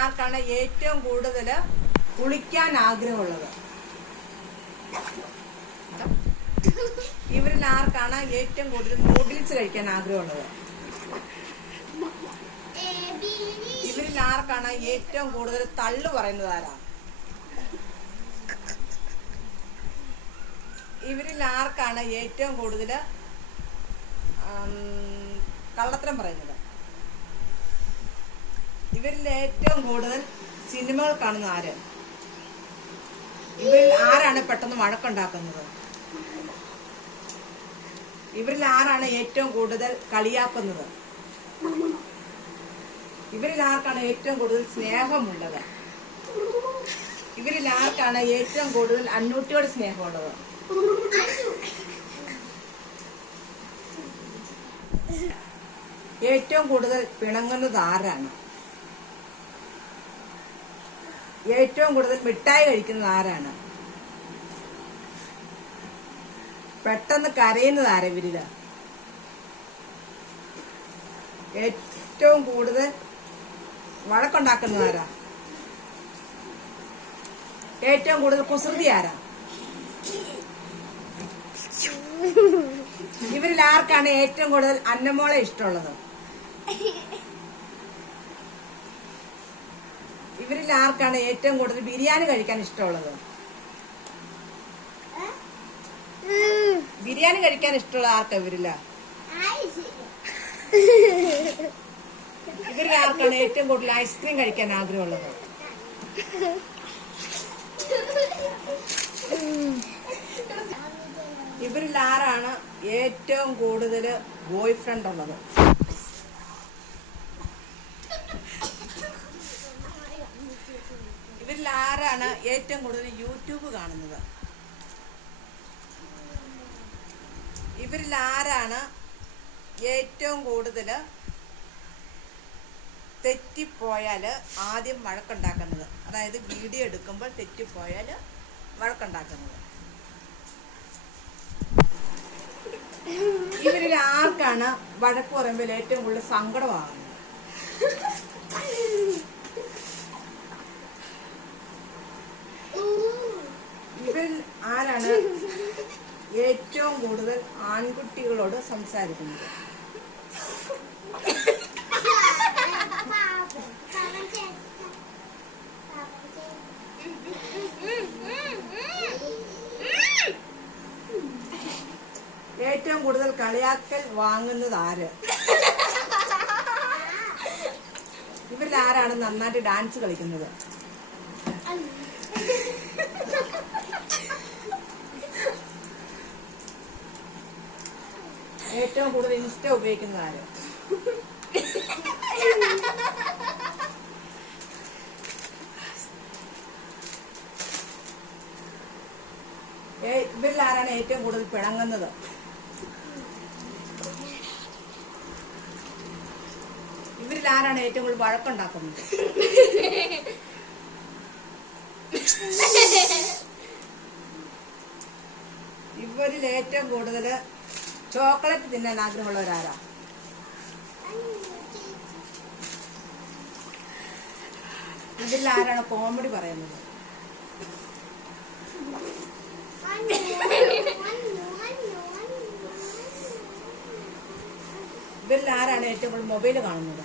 ആർക്കാണ് ഏറ്റവും കൂടുതൽ കുളിക്കാൻ ആഗ്രഹമുള്ളത്? ഇവരിൽ ആർക്കാണ് ഏറ്റവും കൂടുതൽ നൂഡിൽസ് കഴിക്കാൻ ആഗ്രഹമുള്ളത്? ഇവരിൽ ആർക്കാണ് ഏറ്റവും കൂടുതൽ തള്ളു പറയുന്നത് ആരാ? ഇവരിൽ ആർക്കാണ് ഏറ്റവും കൂടുതൽ കള്ളത്തരം പറയുന്നത്? ഇവരിൽ ഏറ്റവും കൂടുതൽ സിനിമകൾ കാണുന്ന ആര്? ഇവരിൽ ആരാണ് പെട്ടെന്ന് വഴക്കുണ്ടാക്കുന്നത്? ഇവരിൽ ആരാണ് ഏറ്റവും കൂടുതൽ കളിയാക്കുന്നത്? ഇവരിൽ ആർക്കാണ് ഏറ്റവും കൂടുതൽ സ്നേഹമുള്ളത്? ഇവരിൽ ആർക്കാണ് ഏറ്റവും കൂടുതൽ അന്നൂട്ടിയോട് സ്നേഹമുള്ളത്? ഏറ്റവും കൂടുതൽ പിണങ്ങുന്നത് ആരാണ്? ഏറ്റവും കൂടുതൽ മിഠായി കഴിക്കുന്നത് ആരാണ്? പെട്ടെന്ന് കരയുന്നത് ആരാ? ഇവരില് ഏറ്റവും കൂടുതൽ വഴക്കുണ്ടാക്കുന്നത് ആരാ? ഏറ്റവും കൂടുതൽ കുസൃതി ആരാ? ഇവരിൽ ആർക്കാണ് ഏറ്റവും കൂടുതൽ അന്നമോളെ ഇഷ്ടമുള്ളത്? ഇവരിൽ ആർക്കാണ് ഏറ്റവും കൂടുതൽ ബിരിയാണി കഴിക്കാൻ ഇഷ്ടമുള്ളത്? ബിരിയാണി കഴിക്കാൻ ഇഷ്ടമുള്ള ആർക്കാ? ഇവരില്ല ഇവരിൽ ആർക്കാണ് ഏറ്റവും കൂടുതൽ ഐസ്ക്രീം കഴിക്കാൻ ആഗ്രഹമുള്ളത്? ഇവരിൽ ആരാണ് ഏറ്റവും കൂടുതൽ ബോയ് ഫ്രണ്ട് ഉള്ളത്? ഇവരിൽ ആരാണ് ഏറ്റവും കൂടുതൽ യൂട്യൂബ് കാണുന്നത്? ഇവരിൽ ആരാണ് ഏറ്റവും കൂടുതൽ തെറ്റിപ്പോയാൽ ആദ്യം വഴക്കുണ്ടാക്കുന്നത്? അതായത് വീഡിയോ എടുക്കുമ്പോൾ തെറ്റിപ്പോയാൽ വഴക്കുണ്ടാക്കുന്നത്? ഇവരിൽ ആർക്കാണ് വഴക്ക് പറയുമ്പോൾ ഏറ്റവും കൂടുതൽ സങ്കടമാകുന്നത്? ഇവരിൽ ആരാണ് ഏറ്റവും കൂടുതൽ ആൺകുട്ടികളോട് സംസാരിക്കുന്നത്? ഏറ്റവും കൂടുതൽ കളിയാക്കൽ വാങ്ങുന്നത് ആര്? ഇവരിൽ ആരാണ് നന്നായിട്ട് ഡാൻസ് കളിക്കുന്നത്? ഏറ്റവും കൂടുതൽ ഇൻസ്റ്റ ഉപയോഗിക്കുന്നത് ആര്? ഇവരിൽ ആരാണ് ഏറ്റവും കൂടുതൽ പിണങ്ങുന്നത്? ഇവരിൽ ആരാണ് ഏറ്റവും കൂടുതൽ വഴക്കുണ്ടാക്കുന്നത്? ഇവരിൽ ഏറ്റവും കൂടുതൽ ചോക്ലേറ്റ് തിന്നാൻ ആഗ്രഹമുള്ളവരാരാ? ഇതിൽ ആരാണ് കോമഡി പറയുന്നത്? ഇവരിൽ ആരാണ് ഏറ്റവും കൂടുതൽ മൊബൈൽ കാണുന്നത്?